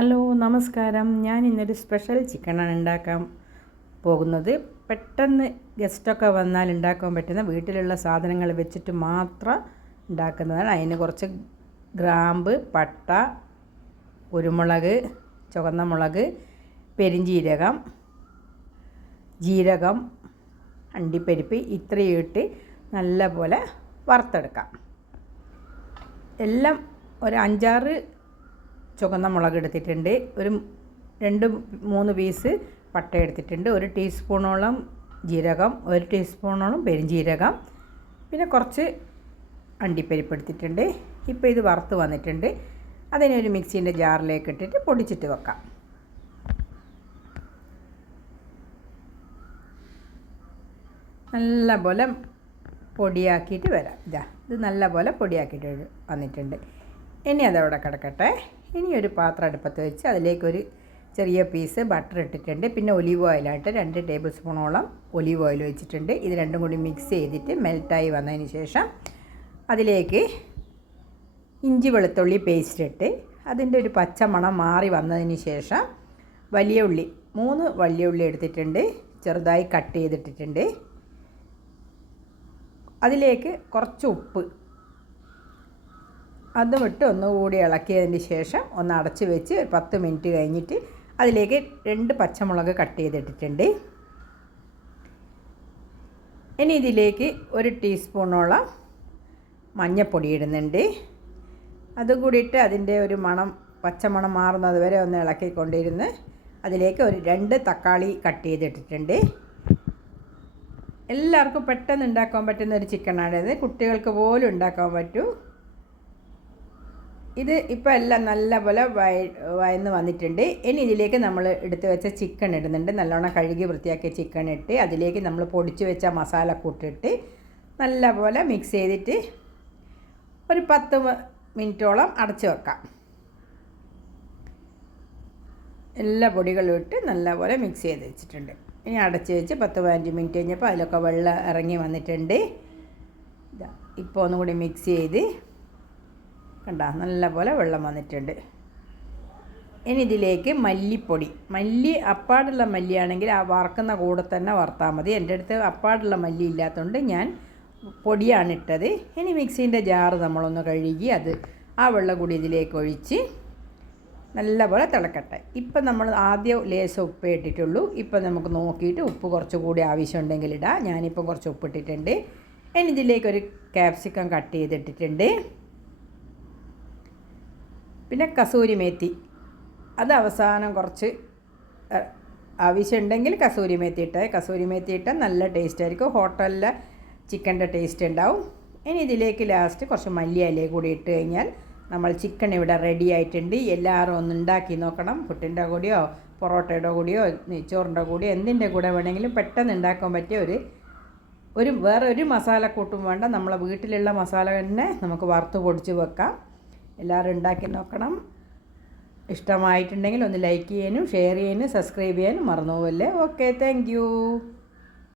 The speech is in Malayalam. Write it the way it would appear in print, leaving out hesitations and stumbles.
ഹലോ നമസ്കാരം. ഞാൻ ഇന്നൊരു സ്പെഷ്യൽ ചിക്കനാണ് ഉണ്ടാക്കാൻ പോകുന്നത്. പെട്ടെന്ന് ഗസ്റ്റൊക്കെ വന്നാൽ ഉണ്ടാക്കാൻ പറ്റുന്ന വീട്ടിലുള്ള സാധനങ്ങൾ വെച്ചിട്ട് മാത്രം ഉണ്ടാക്കുന്നതാണ്. അതിന് കുറച്ച് ഗ്രാമ്പ്, പട്ട, കുരുമുളക്, ചുവന്ന മുളക്, പെരിഞ്ജീരകം, ജീരകം, അണ്ടിപ്പരിപ്പ് ഇത്രയും ഇട്ട് നല്ലപോലെ വറുത്തെടുക്കാം. എല്ലാം ഒരു 5-6 ചുവന്ന മുളക് എടുത്തിട്ടുണ്ട്, ഒരു 2-3 പീസ് പട്ട എടുത്തിട്ടുണ്ട്, 1 ടീസ്പൂണോളം ജീരകം, 1 ടീസ്പൂണോളം പെരിഞ്ജീരകം, പിന്നെ കുറച്ച് അണ്ടിപ്പരിപ്പ് എടുത്തിട്ടുണ്ട്. ഇപ്പോൾ ഇത് വറുത്ത് വന്നിട്ടുണ്ട്. അതിനൊരു മിക്സീൻ്റെ ജാറിലേക്ക് ഇട്ടിട്ട് പൊടിച്ചിട്ട് വെക്കാം. നല്ലപോലെ പൊടിയാക്കിയിട്ട് വരാം. ഇത് നല്ലപോലെ പൊടിയാക്കിയിട്ട് വന്നിട്ടുണ്ട്. ഇനി അതവിടെ കിടക്കട്ടെ. ഇനി ഒരു പാത്രം അടുപ്പത്ത് വെച്ച് അതിലേക്കൊരു ചെറിയ പീസ് ബട്ടർ ഇട്ടിട്ടുണ്ട്. പിന്നെ ഒലീവ് ഓയിലായിട്ട് 2 ടേബിൾ സ്പൂണോളം ഒലീവ് ഓയിൽ വെച്ചിട്ടുണ്ട്. ഇത് രണ്ടും കൂടി മിക്സ് ചെയ്തിട്ട് മെൽറ്റായി വന്നതിന് ശേഷം അതിലേക്ക് ഇഞ്ചി വെളുത്തുള്ളി പേസ്റ്റ് ഇട്ട് അതിൻ്റെ ഒരു പച്ചമണം മാറി വന്നതിന് ശേഷം വലിയ ഉള്ളി 3 വലിയ ഉള്ളി എടുത്തിട്ടുണ്ട്, ചെറുതായി കട്ട് ചെയ്തിട്ടിട്ടുണ്ട്. അതിലേക്ക് കുറച്ച് ഉപ്പ് അതും ഇട്ട് ഒന്നുകൂടി ഇളക്കിയതിന് ശേഷം ഒന്ന് അടച്ച് വെച്ച് 10 മിനിറ്റ് കഴിഞ്ഞിട്ട് അതിലേക്ക് 2 പച്ചമുളക് കട്ട് ചെയ്തിട്ടിട്ടുണ്ട്. ഇനി ഇതിലേക്ക് 1 ടീസ്പൂണോളം മഞ്ഞൾപ്പൊടി ഇടുന്നുണ്ട്. അതും കൂടിയിട്ട് അതിൻ്റെ ഒരു പച്ചമണം മാറുന്നത് വരെ ഒന്ന് ഇളക്കിക്കൊണ്ടിരുന്ന് അതിലേക്ക് ഒരു 2 തക്കാളി കട്ട് ചെയ്തിട്ടിട്ടുണ്ട്. എല്ലാവർക്കും പെട്ടെന്ന് ഉണ്ടാക്കാൻ പറ്റുന്ന ഒരു ചിക്കനാണിത്. കുട്ടികൾക്ക് പോലും ഉണ്ടാക്കാൻ പറ്റും. ഇത് ഇപ്പോൾ എല്ലാം നല്ലപോലെ വയന്ന് വന്നിട്ടുണ്ട്. ഇനി ഇതിലേക്ക് നമ്മൾ എടുത്ത് വെച്ച ചിക്കൻ ഇടുന്നുണ്ട്. നല്ലോണം കഴുകി വൃത്തിയാക്കിയ ചിക്കൻ ഇട്ട് അതിലേക്ക് നമ്മൾ പൊടിച്ച് വെച്ച മസാലക്കൂട്ടിട്ട് നല്ലപോലെ മിക്സ് ചെയ്തിട്ട് ഒരു 10 മിനിറ്റോളം അടച്ച് വെക്കാം. എല്ലാ പൊടികളും ഇട്ട് നല്ലപോലെ മിക്സ് ചെയ്ത് വെച്ചിട്ടുണ്ട്. ഇനി അടച്ച് വെച്ച് 10-15 മിനിറ്റ് കഴിഞ്ഞപ്പോൾ അതിലൊക്കെ വെള്ളം ഇറങ്ങി വന്നിട്ടുണ്ട്. ഇപ്പോൾ ഒന്നും കൂടി മിക്സ് ചെയ്ത് കണ്ട നല്ലപോലെ വെള്ളം വന്നിട്ടുണ്ട്. ഇനി ഇതിലേക്ക് മല്ലിപ്പൊടി, അപ്പാടുള്ള മല്ലിയാണെങ്കിൽ ആ വറുക്കുന്ന കൂടെ തന്നെ വറുത്താൽ മതി. എൻ്റെ അടുത്ത് അപ്പാടുള്ള മല്ലി ഇല്ലാത്തതുകൊണ്ട് ഞാൻ പൊടിയാണ് ഇട്ടത്. ഇനി മിക്സീൻ്റെ ജാറ് നമ്മളൊന്ന് കഴുകി ആ വെള്ളം കൂടി ഇതിലേക്ക് ഒഴിച്ച് നല്ലപോലെ തിളക്കട്ടെ. ഇപ്പം നമ്മൾ ആദ്യം ലേശം ഉപ്പ് ഇട്ടിട്ടുള്ളൂ. ഇപ്പം നമുക്ക് നോക്കിയിട്ട് ഉപ്പ് കുറച്ചുകൂടി ആവശ്യമുണ്ടെങ്കിൽ ഇടാം. ഞാനിപ്പം കുറച്ച് ഉപ്പ് ഇട്ടിട്ടുണ്ട്. ഇനി ഇതിലേക്കൊരു ക്യാപ്സിക്കം കട്ട് ചെയ്തിട്ടിട്ടുണ്ട്. പിന്നെ കസൂരി മേത്തി, അത് അവസാനം കുറച്ച് ആവശ്യമുണ്ടെങ്കിൽ കസൂരി മേത്തി ഇട്ടാൽ നല്ല ടേസ്റ്റ് ആയിരിക്കും. ഹോട്ടലിലെ ചിക്കൻ്റെ ടേസ്റ്റ് ഉണ്ടാവും. ഇനി ഇതിലേക്ക് ലാസ്റ്റ് കുറച്ച് മല്ലിയില കൂടി ഇട്ട് കഴിഞ്ഞാൽ നമ്മൾ ചിക്കൻ ഇവിടെ റെഡി ആയിട്ടുണ്ട്. എല്ലാവരും ഒന്ന് ഉണ്ടാക്കി നോക്കണം. പുട്ടിൻ്റെ കൂടെയോ പൊറോട്ടയുടെ കൂടെയോ നെയ്ച്ചോറിൻ്റെ കൂടെയോ എന്തിൻ്റെ കൂടെ വേണമെങ്കിലും പെട്ടെന്ന് ഉണ്ടാക്കാൻ പറ്റിയ വേറെ ഒരു മസാലക്കൂട്ടും വേണ്ട. നമ്മളെ വീട്ടിലുള്ള മസാല തന്നെ നമുക്ക് വറുത്ത് പൊടിച്ച് വെക്കാം. എല്ലാവരും ഉണ്ടാക്കി നോക്കണം. ഇഷ്ടമായിട്ടുണ്ടെങ്കിൽ ഒന്ന് ലൈക്ക് ചെയ്യാനും ഷെയർ ചെയ്യാനും സബ്സ്ക്രൈബ് ചെയ്യാനും മറന്നു പോകല്ലേ. Okay, thank you.